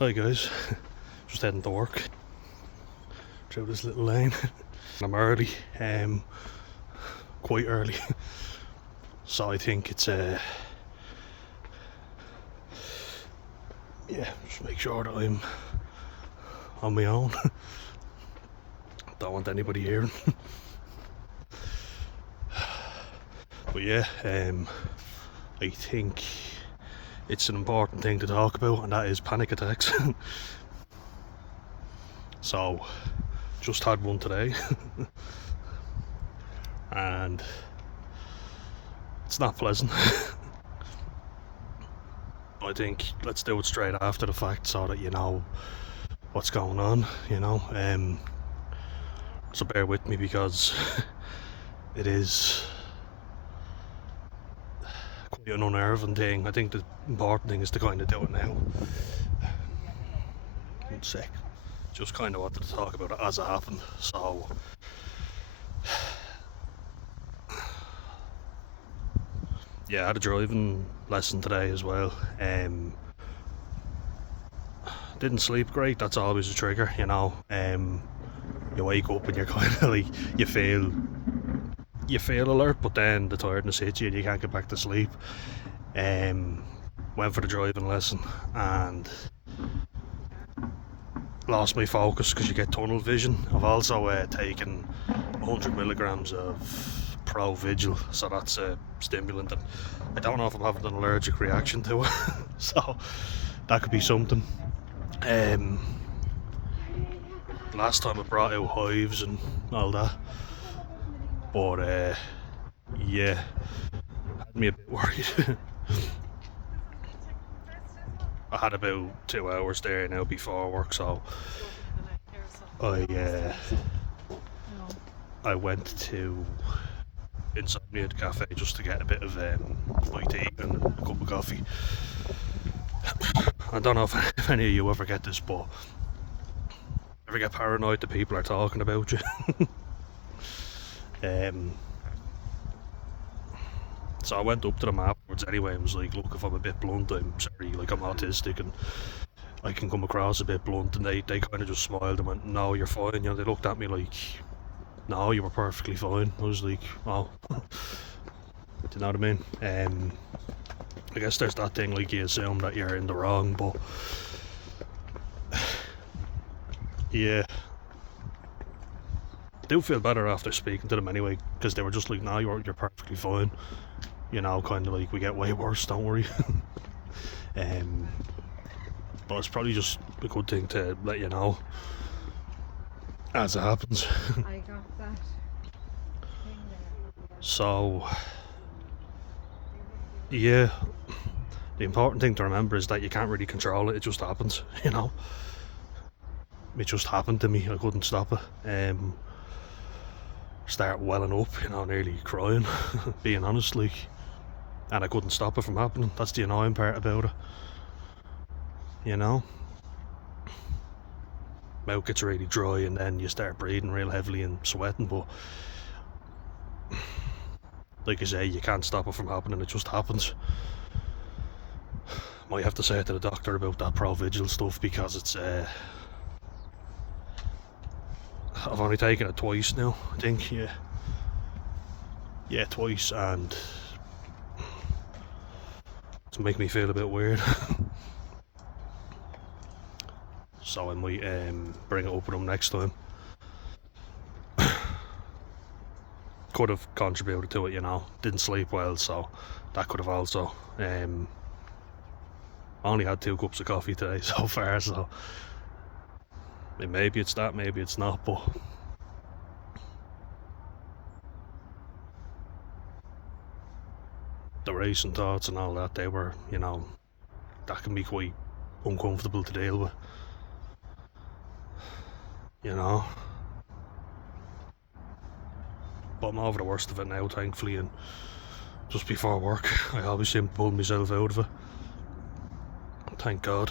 Hi guys, just heading to work through this little lane. I'm early, quite early, so I think it's yeah, just make sure that I'm on my own. Don't want anybody hearing. But yeah, I think it's an important thing to talk about, and that is panic attacks. So, just had one today, and it's not pleasant. I think let's do it straight after the fact so that you know what's going on, so bear with me because it is quite an unnerving thing. I think the important thing is to kind of do it now. 1 sec. Just kind of wanted to talk about it as it happened. So, yeah, I had a driving lesson today as well. Didn't sleep great. That's always a trigger, you wake up and you're kind of like you feel alert, but then the tiredness hits you and you can't get back to sleep. Went for the driving lesson and lost my focus because you get tunnel vision. I've also taken 100 milligrams of Pro Vigil, so that's a stimulant, and I don't know if I'm having an allergic reaction to it. So that could be something. Last time I brought out hives and all that, but yeah, had me a bit worried. I had about 2 hours there now before work, so I I went to Insomnia Cafe just to get a bit of bite to eat and a cup of coffee. I don't know if any of you ever get this, but ever get paranoid that people are talking about you. So I went up to them afterwards anyway and was like, look, if I'm a bit blunt, I'm sorry, like I'm autistic and I can come across a bit blunt, and they kind of just smiled and went, no, you're fine. They looked at me like, no, you were perfectly fine. I was like, oh. Do you know what I mean? I guess there's that thing, like, you assume that you're in the wrong, but yeah, I do feel better after speaking to them anyway, because they were just like, no, you're perfectly fine. Kind of like, we get way worse, don't worry. But it's probably just a good thing to let you know as it happens. I got that thing there. So, yeah, the important thing to remember is that you can't really control it, it just happens, It just happened to me, I couldn't stop it. Start welling up, nearly crying, being honest, like, and I couldn't stop it from happening. That's the annoying part about it, Mouth gets really dry and then you start breathing real heavily and sweating, but like I say, you can't stop it from happening, it just happens. Might have to say it to the doctor about that Pro Vigil stuff because it's I've only taken it twice now, I think, yeah, twice, and it's making me feel a bit weird. So I might bring it up with him next time. Could have contributed to it, didn't sleep well, so that could have also. I only had 2 cups of coffee today so far, so maybe it's that, maybe it's not, but the racing thoughts and all that, they were, that can be quite uncomfortable to deal with, but I'm over the worst of it now, thankfully, and just before work I always seem to pull myself out of it, thank God.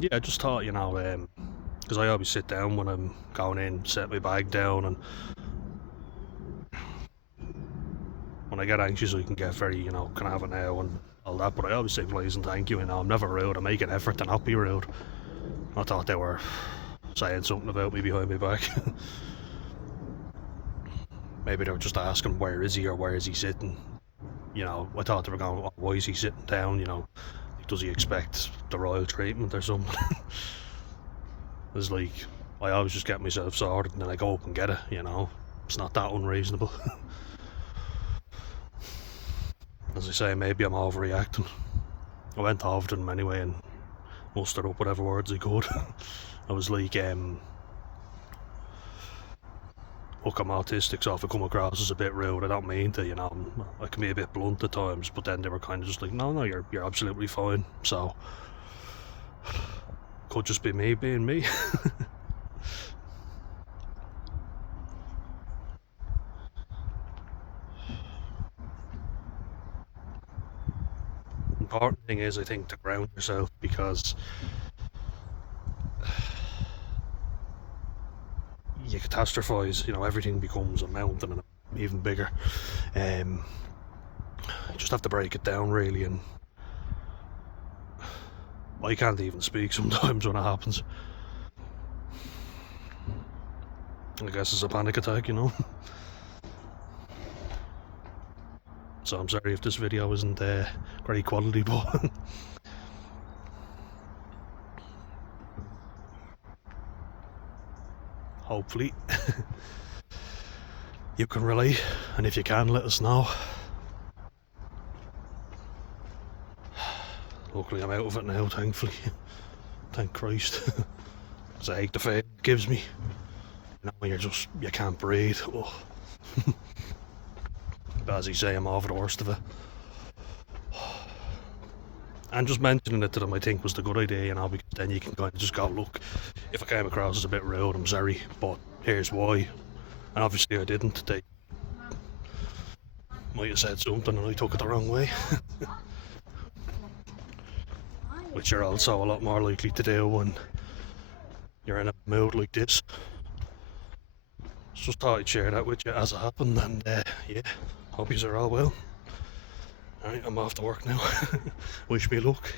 Yeah, I just thought, because I always sit down when I'm going in, set my bag down, and when I get anxious I can get very, can I have it now, and all that, but I always say please and thank you. You know, I'm never rude. I make an effort to not be rude. I thought they were saying something about me behind my back. Maybe they were just asking where is he or where is he sitting. You know, I thought they were going, oh, why is he sitting down? You know, does he expect the royal treatment or something? It's like, I always just get myself sorted and then I go up and get it, you know. It's not that unreasonable. As I say, maybe I'm overreacting. I went over to them anyway and mustered up whatever words I could. I was like, look, I'm autistic, so if I come across as a bit rude, I don't mean to, you know, I can be a bit blunt at times, but then they were kind of just like, no, you're absolutely fine, so could just be me being me. Important thing is, I think, to ground yourself, because you catastrophize, you know, everything becomes a mountain and even bigger. You just have to break it down, really, and I can't even speak sometimes when it happens. I guess it's a panic attack, you know. So I'm sorry if this video isn't great quality, but hopefully you can relate, and if you can, let us know. Luckily I'm out of it now, thankfully. Thank Christ. Because I hate the feeling it gives me. You know, when you can't breathe. Oh. But as you say, I'm over the worst of it. And just mentioning it to them, I think, was the good idea, you know, because then you can kind of just go, look, if I came across as a bit rude, I'm sorry, but here's why. And obviously I didn't. They might have said something and I took it the wrong way. Which you're also a lot more likely to do when you're in a mood like this. Just thought I'd share that with you as it happened, and yeah, hope yous are all well. Alright, I'm off to work now. Wish me luck.